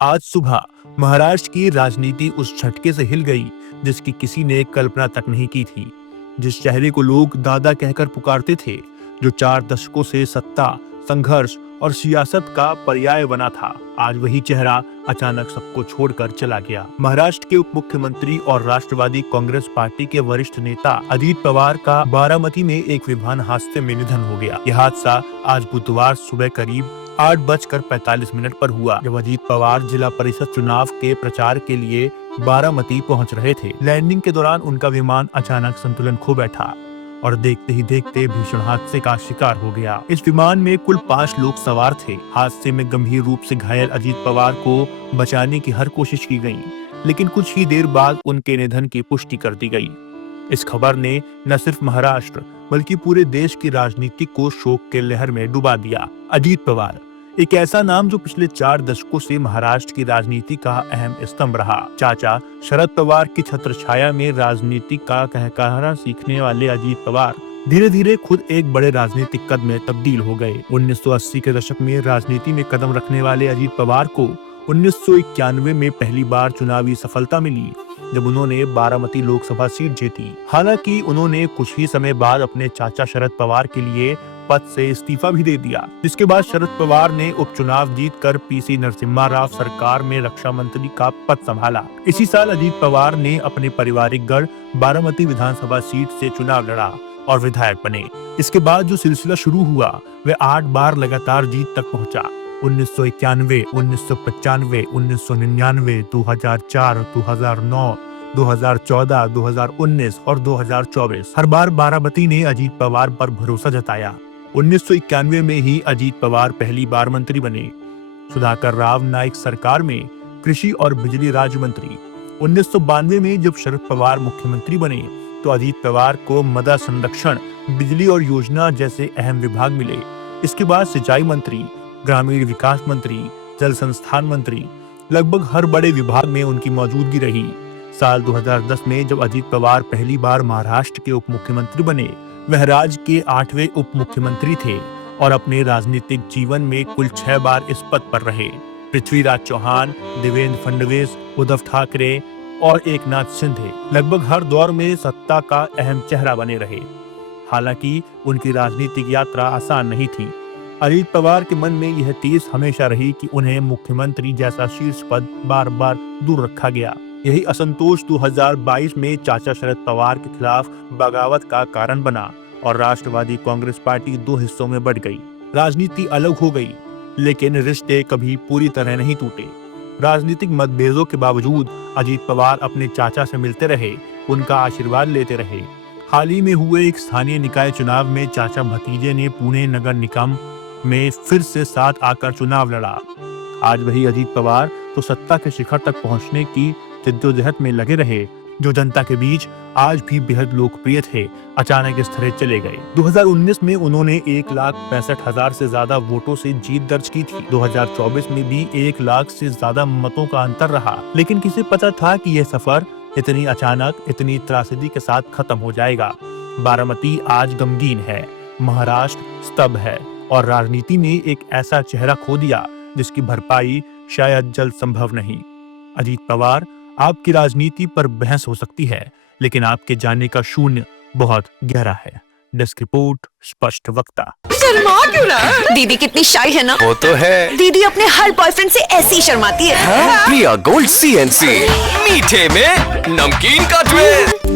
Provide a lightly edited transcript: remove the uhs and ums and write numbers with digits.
आज सुबह महाराष्ट्र की राजनीति उस झटके से हिल गई जिसकी किसी ने कल्पना तक नहीं की थी। जिस चेहरे को लोग दादा कहकर पुकारते थे, जो 4 दशकों से सत्ता, संघर्ष और सियासत का पर्याय बना था, आज वही चेहरा अचानक सबको छोड़कर चला गया। महाराष्ट्र के उप मुख्यमंत्री और राष्ट्रवादी कांग्रेस पार्टी के वरिष्ठ नेता अजीत पवार का बारामती में एक विमान हादसे में निधन हो गया। यह हादसा आज बुधवार सुबह करीब 8:45 पर हुआ, जब अजीत पवार जिला परिषद चुनाव के प्रचार के लिए बारामती पहुंच रहे थे। लैंडिंग के दौरान उनका विमान अचानक संतुलन खो बैठा और देखते ही देखते भीषण हादसे का शिकार हो गया। इस विमान में कुल 5 लोग सवार थे। हादसे में गंभीर रूप से घायल अजीत पवार को बचाने की हर कोशिश की गई, लेकिन कुछ ही देर बाद उनके निधन की पुष्टि कर दी गई। इस खबर ने न सिर्फ महाराष्ट्र बल्कि पूरे देश की राजनीति को शोक के लहर में डुबा दिया। अजीत पवार एक ऐसा नाम जो पिछले 4 दशकों से महाराष्ट्र की राजनीति का अहम स्तंभ रहा। चाचा शरद पवार की छत्रछाया में राजनीति का कहकहारा सीखने वाले अजीत पवार धीरे धीरे खुद एक बड़े राजनीतिक कद में तब्दील हो गए। 1980 के दशक में राजनीति में कदम रखने वाले अजीत पवार को 1991 में पहली बार चुनावी सफलता मिली, जब उन्होंने बारामती लोकसभा सीट जीती। हालांकि उन्होंने कुछ ही समय बाद अपने चाचा शरद पवार के लिए पद से इस्तीफा भी दे दिया, जिसके बाद शरद पवार ने उपचुनाव जीतकर पीसी नरसिम्हा राव सरकार में रक्षा मंत्री का पद संभाला। इसी साल अजीत पवार ने अपने पारिवारिक गढ़ बारामती विधानसभा सीट से चुनाव लड़ा और विधायक बने। इसके बाद जो सिलसिला शुरू हुआ वह 8 बार लगातार जीत तक पहुंचा। 1991, 1995, 1999, 2004, 2009, 2014, 2019 और 2024 हर बार बारामती ने अजीत पवार पर भरोसा जताया। 1991 में ही अजीत पवार पहली बार मंत्री बने, सुधाकर राव नाइक सरकार में कृषि और बिजली राज्य मंत्री। 1992 में जब शरद पवार मुख्यमंत्री बने तो अजीत पवार को मृदा संरक्षण, बिजली और योजना जैसे अहम विभाग मिले। इसके बाद सिंचाई मंत्री, ग्रामीण विकास मंत्री, जल संस्थान मंत्री, लगभग हर बड़े विभाग में उनकी मौजूदगी रही। साल 2010 में जब अजीत पवार पहली बार महाराष्ट्र के उप मुख्यमंत्री बने, वह राज्य के 8वें उप मुख्यमंत्री थे और अपने राजनीतिक जीवन में कुल 6 बार इस पद पर रहे। पृथ्वीराज चौहान, देवेंद्र फडणवीस, उद्धव ठाकरे और एकनाथ शिंदे लगभग हर दौर में सत्ता का अहम चेहरा बने रहे। हालांकि उनकी राजनीतिक यात्रा आसान नहीं थी। अजीत पवार के मन में यह टीस हमेशा रही कि उन्हें मुख्यमंत्री जैसा शीर्ष पद बार बार दूर रखा गया। यही असंतोष 2022 में चाचा शरद पवार के खिलाफ बगावत का कारण बना और राष्ट्रवादी कांग्रेस पार्टी 2 हिस्सों में बढ़ गई। राजनीति अलग हो गई, लेकिन रिश्ते कभी पूरी तरह नहीं टूटे। राजनीतिक मतभेदों के बावजूद अजीत पवार अपने चाचा से मिलते रहे, उनका आशीर्वाद लेते रहे। हाल ही में हुए एक स्थानीय निकाय चुनाव में चाचा भतीजे ने पुणे नगर निगम में फिर से साथ आकर चुनाव लड़ा। आज वही अजीत पवार तो सत्ता के शिखर तक पहुंचने की जद्दोजहद में लगे रहे, जो जनता के बीच आज भी बेहद लोकप्रिय थे, अचानक इस तरह चले गए। 2019 में उन्होंने 1,65,000 से ज्यादा वोटों से जीत दर्ज की थी। 2024 में भी 1 लाख से ज्यादा मतों का अंतर रहा, लेकिन किसे पता था कि यह सफर इतनी अचानक, इतनी त्रासदी के साथ खत्म हो जाएगा। बारामती आज गमगीन है, महाराष्ट्र स्तब्ध है और राजनीति ने एक ऐसा चेहरा खो दिया जिसकी भरपाई शायद जल्द संभव नहीं। अजीत पवार, आपकी राजनीति पर बहस हो सकती है, लेकिन आपके जाने का शून्य बहुत गहरा है। डेस्क रिपोर्ट, स्पष्ट वक्ता। शर्मा क्यों रहा? दीदी कितनी शाई है ना? वो तो है। दीदी अपने हर बॉयफ्रेंड से ऐसी ही शर्माती है। प्रिया गोल्ड CNC, मीठे में नमकीन का ट्विस्ट।